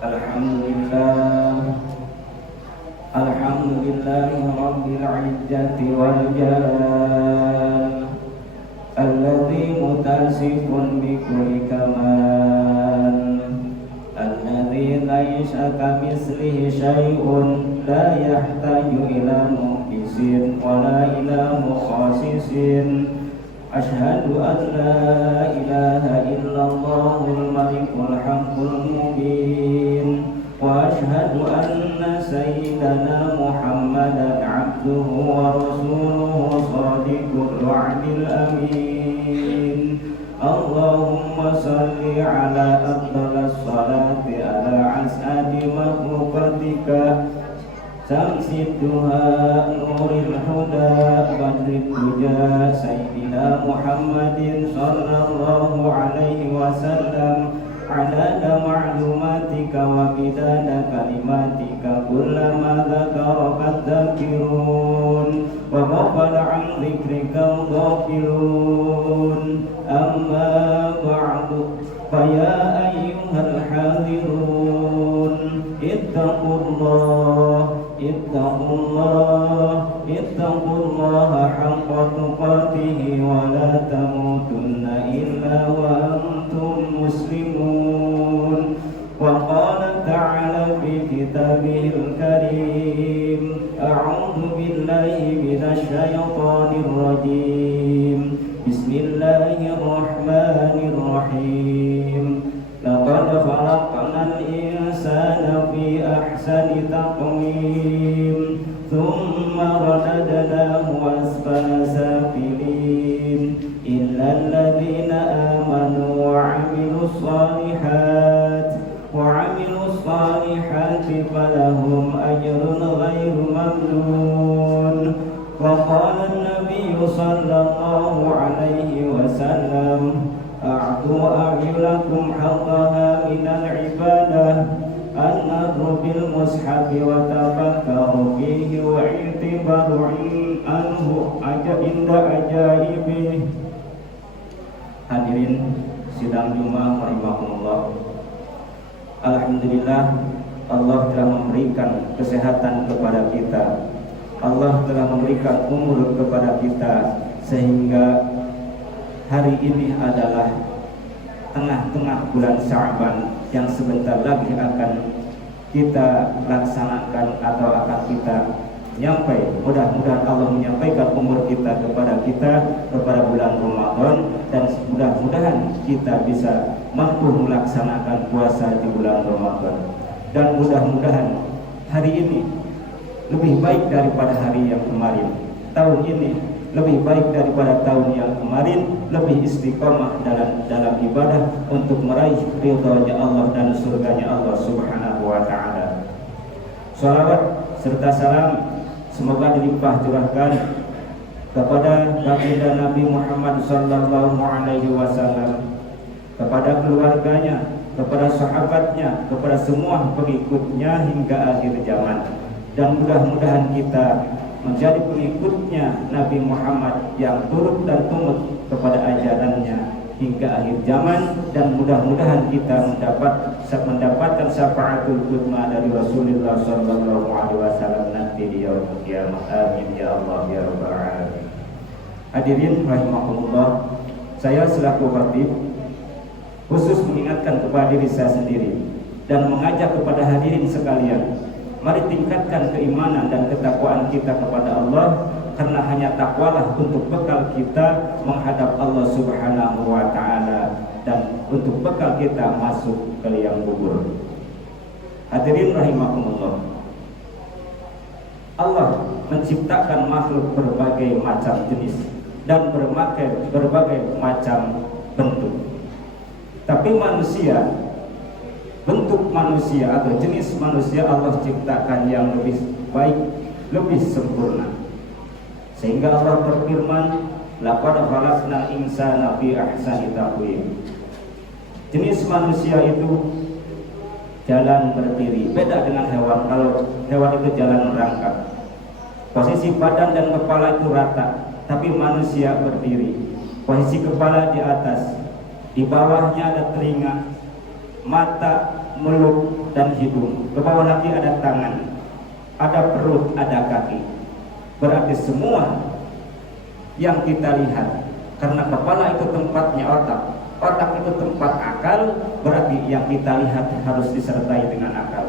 Alhamdulillah, alhamdulillahi rabbil izzati wal jalal, alladzi mutasifun bi kulli kamal, alladzi laisa kamitslihi syai'un, la yahtaju ila muhdisin wala ila mukhasisin. Ashhadu an la ilaha illallahul malikul haqqul mubin, wa ashhadu anna sayyidana Muhammadan abduhu wa rasuluhu shadiqul wa'dil amin. Allahumma salli ala afdalas salati ala as'adi makhluqatika Samsid duha nuril huda badrid duja Sayyidina Muhammadin sallallahu alaihi wasallam adada ma'lumatika wa bidada kalimatika kullama dhakaraka dhakirun wa ghafala an dhikrika ghafilun amma ba'du faya ayyuhal hadirun ittaqullah ittaqullaha haqqa tuqatih wa la tamutunna illa wa antum muslimun. Wa qala ta'ala fi kitabihil karim a'udzu billahi minasy syaithanir rajim. Bismillahirrahmanirrahim. Laqad khalaqnal insana fi ahsani taqwim thumma radadnahu asfala safilin illa alladhina amanu wa 'amilus salihati falahum ajrun ghairu mamnun. Wa qala an-nabiyyu sallallahu alaihi wasallam a'tu a'yulakum haqqaha minal ibadah an-nadru bil mushafi wa tafakkaru fihi wa i'tibaru anhu inda ajaibi. Hadirin sidang Jumat rahimakumullah. Alhamdulillah, Allah telah memberikan kesehatan kepada kita. Allah telah memberikan umur kepada kita sehingga hari ini adalah tengah-tengah bulan Sya'ban yang sebentar lagi akan kita laksanakan atau akan kita nyampai. Mudah-mudahan Allah menyampaikan umur kita kepada bulan Ramadan, dan mudah-mudahan kita bisa mampu melaksanakan puasa di bulan Ramadan. Dan mudah-mudahan hari ini lebih baik daripada hari yang kemarin. Tahun ini lebih baik daripada tahun yang kemarin, lebih istiqomah dalam ibadah untuk meraih ridhonya Allah dan surganya Allah Subhanahu wa ta'ala. Salawat serta salam semoga dilimpah curahkan kepada baginda Nabi Muhammad sallallahu alaihi wasallam, kepada keluarganya, kepada sahabatnya, kepada semua pengikutnya hingga akhir zaman. Dan mudah-mudahan kita menjadi pengikutnya Nabi Muhammad yang turut dan tumut kepada ajarannya hingga akhir zaman. Dan mudah-mudahan kita mendapatkan syafaatul uzma dari Rasulullah sallallahu alaihi wasallam nanti di yaumul qiyamah. Amin ya Allah ya rabbal alamin. Hadirin rahimakumullah, saya selaku khatib khusus mengingatkan kepada diri saya sendiri dan mengajak kepada hadirin sekalian, mari tingkatkan keimanan dan ketakwaan kita kepada Allah, karena hanya takwalah untuk bekal kita menghadap Allah Subhanahu wa ta'ala dan untuk bekal kita masuk ke liang kubur. Hadirin rahimakumullah, Allah menciptakan makhluk berbagai macam jenis dan berbagai macam bentuk. Tapi manusia, bentuk manusia atau jenis manusia Allah ciptakan yang lebih baik, lebih sempurna. Sehingga Allah berfirman, laqad khalaqnal insana fi ahsani taqwim. Jenis manusia itu jalan berdiri, beda dengan hewan. Kalau hewan itu jalan merangkak, posisi badan dan kepala itu rata, tapi manusia berdiri, posisi kepala di atas, di bawahnya ada telinga, mata, mulut dan hidung, ke bawah lagi ada tangan, ada perut, ada kaki. Berarti semua yang kita lihat, karena kepala itu tempatnya otak, otak itu tempat akal, berarti yang kita lihat harus disertai dengan akal,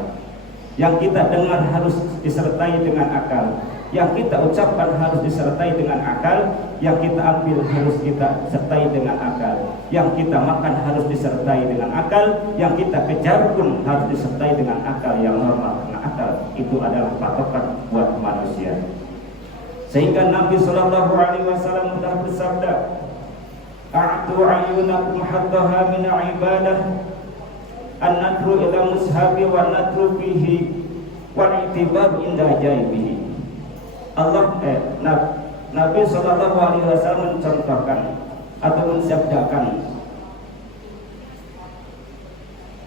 yang kita dengar harus disertai dengan akal, yang kita ucapkan harus disertai dengan akal, yang kita ambil harus kita sertai dengan akal, yang kita makan harus disertai dengan akal, yang kita kejar pun harus disertai dengan akal yang normal. Karena akal itu adalah patokan buat manusia. Sehingga Nabi Shallallahu Alaihi Wasallam sudah bersabda, "A'tu ayunakum haddaha min ibadah, an-nadru ila mushabi wa nadru fihi wal i'tibar inda jaibihi." Nabi Shallallahu Alaihi Wasallam mencontohkan atau mensabdakan,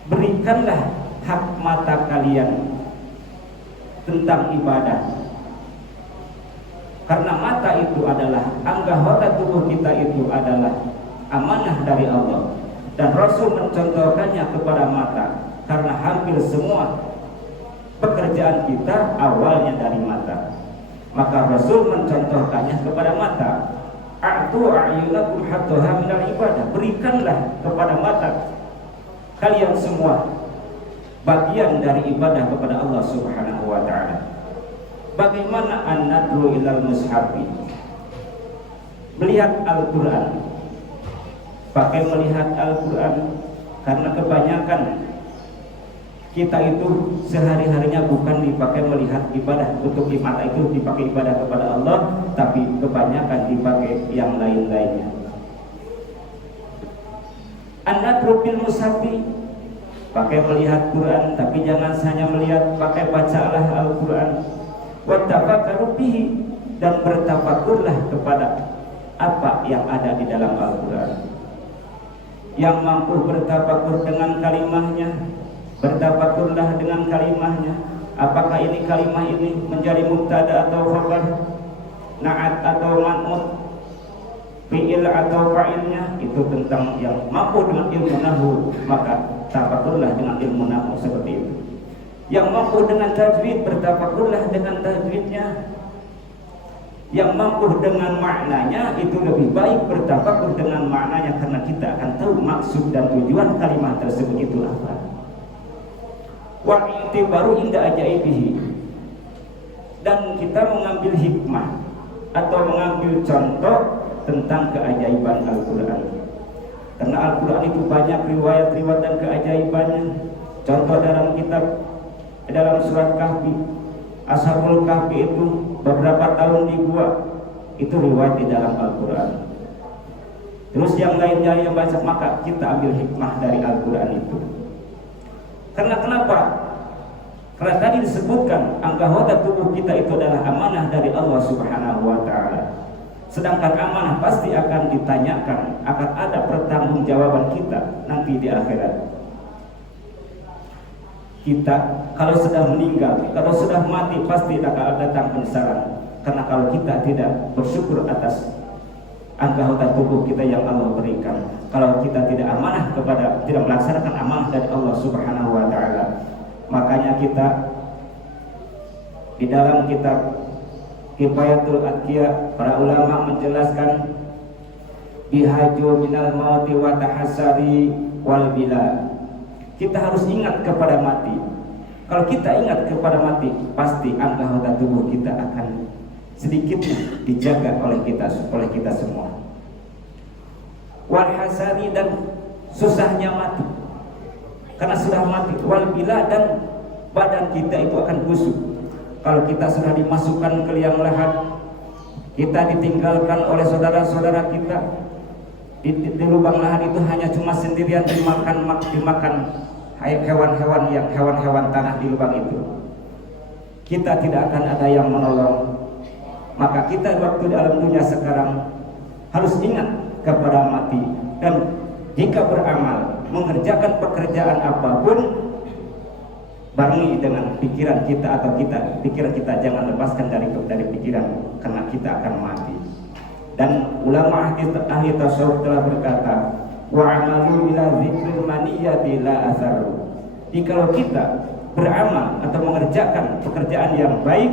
berikanlah hak mata kalian tentang ibadah, karena mata itu adalah anggota tubuh kita, itu adalah amanah dari Allah, dan Rasul mencontohkannya kepada mata karena hampir semua pekerjaan kita awalnya dari mata. Maka Rasul mencontohkannya kepada mata. A'tu a'yunakum haddaha minal ibadah, berikanlah kepada mata kalian semua bagian dari ibadah kepada Allah Subhanahu wa ta'ala. Bagaimana an-nadru ilal mushabi, melihat Al-Quran, pakai melihat Al-Quran, karena kebanyakan kita itu sehari-harinya bukan dipakai melihat ibadah. Untuk di mata itu dipakai ibadah kepada Allah, tapi kebanyakan dipakai yang lain-lainnya. An-nadru bil mushabi, pakai melihat Quran, tapi jangan hanya melihat, pakai bacalah Al-Quran. Wa tafakkaru bihi, dan bertafakurlah kepada apa yang ada di dalam Al-Quran. Yang mampu bertafakur dengan kalimahnya, bertafakurlah dengan kalimahnya. Apakah ini kalimah ini menjadi mubtada atau khabar, na'at atau man'ut, fi'il atau fa'ilnya, itu tentang yang mampu dengan ilmu nahwu, maka tafakurlah dengan ilmu nahwu seperti itu. Yang mampu dengan tajwid, bertafakurlah dengan tajwidnya. Yang mampu dengan maknanya, itu lebih baik bertafakur dengan maknanya, karena kita akan tahu maksud dan tujuan kalimat tersebut itu apa. Wa i'tibaru inda ajaibihi, dan kita mengambil hikmah atau mengambil contoh tentang keajaiban Al-Quran. Karena Al-Quran itu banyak riwayat-riwayat dan keajaibannya. Contoh dalam kitab, dalam surat Kahfi, Ashabul Kahfi itu beberapa tahun di gua, itu riwayat di dalam Al-Quran. Terus yang lainnya yang baca, maka kita ambil hikmah dari Al-Quran itu. Karena kenapa? Karena tadi disebutkan anggota tubuh kita itu adalah amanah dari Allah Subhanahu wa ta'ala. Sedangkan amanah pasti akan ditanyakan, akan ada pertanggungjawaban kita nanti di akhirat. Kita kalau sudah meninggal, kalau sudah mati, pasti akan datang penyesalan. Karena kalau kita tidak bersyukur atas anggota tubuh kita yang Allah berikan, kalau kita tidak amanah kepada, tidak melaksanakan amanah dari Allah Subhanahu wa ta'ala, makanya kita di dalam kitab Kifayatul Atqiya, para ulama menjelaskan bihaju minal mauti wa tahassari wal bila. Kita harus ingat kepada mati. Kalau kita ingat kepada mati, pasti anggota tubuh kita akan sedikitnya dijaga oleh kita semua. Wal hasari, dan susahnya mati, karena sudah mati. Wal bila, dan badan kita itu akan busuk. Kalau kita sudah dimasukkan ke liang lahat, kita ditinggalkan oleh saudara-saudara kita di lubang lahat itu, hanya cuma sendirian dimakan hewan-hewan yang hewan-hewan tanah di lubang itu. Kita tidak akan ada yang menolong. Maka kita waktu di alam dunia sekarang harus ingat kepada mati, dan jika beramal, mengerjakan pekerjaan apapun, barengi dengan pikiran kita, atau pikiran kita jangan lepaskan dari pikiran, karena kita akan mati. Dan ulama ahli tasawuf telah berkata, wa amalu ila dzikril maniyati la atharu, Jikalau kita beramal atau mengerjakan pekerjaan yang baik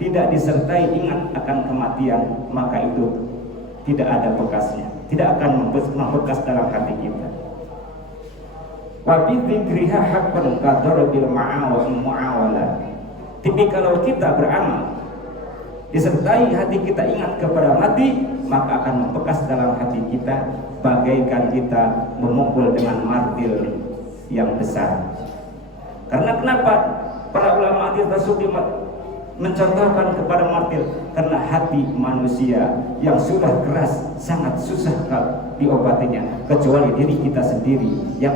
tidak disertai ingat akan kematian, maka itu tidak ada bekasnya, tidak akan membekas dalam hati kita. Wa bi dzikriha haqqan qadarabil mu'awala. Tapi kalau kita beramal disertai hati kita ingat kepada mati, maka akan membekas dalam hati kita bagaikan kita memukul dengan martil yang besar. Karena kenapa para ulama hadis tersebut mencontohkan kepada martil? Karena hati manusia yang sudah keras sangat susah diobatinya, kecuali diri kita sendiri yang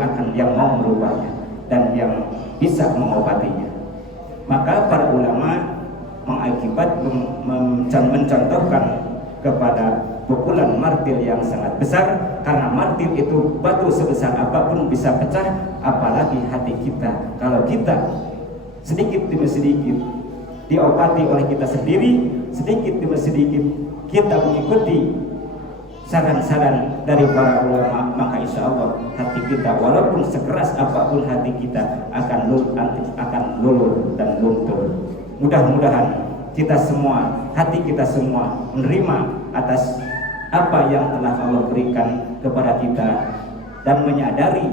mau merubahnya dan yang bisa mengobatinya. Maka para ulama mencontohkan kepada pukulan martil yang sangat besar, karena martil itu batu sebesar apapun bisa pecah, apalagi hati kita. Kalau kita sedikit demi sedikit diobati oleh kita sendiri, sedikit demi sedikit kita mengikuti saran-saran dari para ulama, maka insya Allah hati kita walaupun sekeras apapun hati kita akan luluh dan luntur. Mudah-mudahan kita semua, hati kita semua menerima atas apa yang telah Allah berikan kepada kita dan menyadari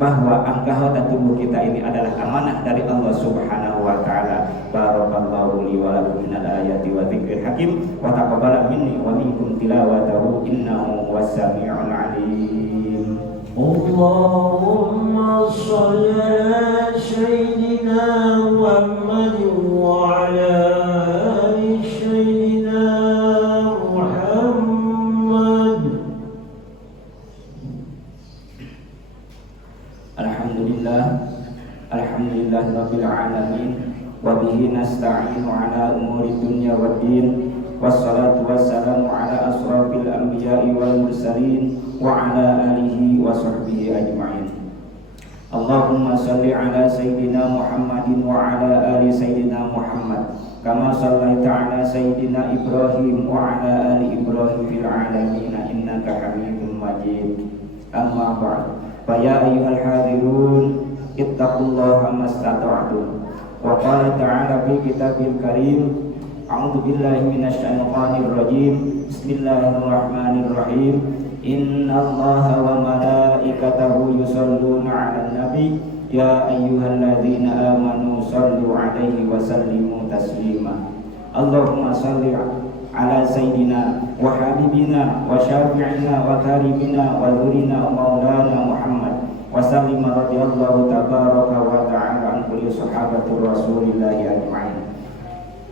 bahwa anggota tubuh kita ini adalah amanah dari Allah Subhanahu wa taala. Barakallahu li wa lakum minal ayati wa dzikril hakim wa taqabbala minni wa minkum tilawatahu innahu was-sami'ul 'alim. Allahumma shalli ala sayyidina Muhammad wa ala ali sayyidina Muhammad. Alhamdulillah rabbil alamin wa bihi nasta'inu ala umuri dunya waddin wassalatu wassalamu ala asrafil anbiya'i wal mursalin wa ala alihi wa sahbihi ajma'in. Allahumma salli ala sayyidina Muhammadin wa ala ali sayyidina Muhammad kama sallaita ala sayyidina Ibrahim wa ala ali Ibrahim fil alamin innaka Hamidum Majid. Amma ba'd. Fa ya ayyuhal hadirun ittaqullaha mastata'tum. Wa qala ta'ala fi kitabil karim, a'udzu billahi minasyaitonir rajim. Bismillahirrahmanirrahim. Innallaha wa malaikatahu yusholluna 'alan nabi ya ayyuhalladzina amanu shallu 'alaihi wa sallimu taslima. Allahumma shalli ala sayyidina wa habibina wa syafi'ina wa karimina wa dzurina maulana Muhammad wa sallim radhiyallahu tabaraka wa ta'ala an kulli sahabati rasulillahi ajma'in.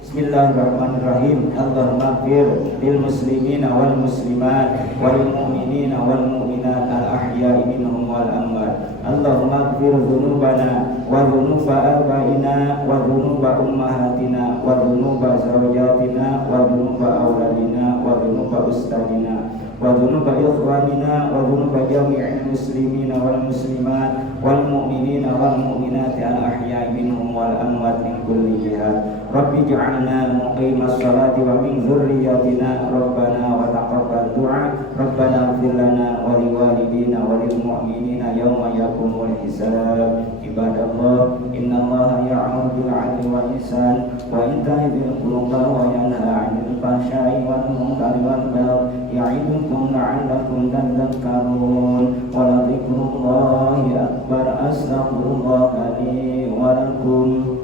Bismillahirrahmanirrahim. Allahumma ighfir lil muslimina wal muslimat wal mu'minina wal mu'minat al ahya'i minhum wal amwat. Allahumma ighfir dhunubana wa dhunuba abaina wa dhunuba ummahatina wa dhunuba zawjatina wa dhunuba awladina wa dhunuba ustadina wa dhunuba ikhwanina wa dhunuba jami'il muslimina wal muslimat wal mu'minina wal mu'minat al ahya'i minhum wal amwat min kulli jihad. Rabbi ij'alna muqimas salati wa min dzurriyyatina rabbana wa taqabbal du'a. Rabbana ighfir lana wa liwalidina wa lil mu'minina yawma yaqumul hisab. Ibadallah, innallaha ya'muru bil 'adli wal ihsan wa ita'i dzil qurba wa yanha 'anil fahsya'i wal munkari wal baghi ya'idukum la'allakum tadhakkarun. Wa la dzikrullahi akbar. Astaghfirullah li wa lakum.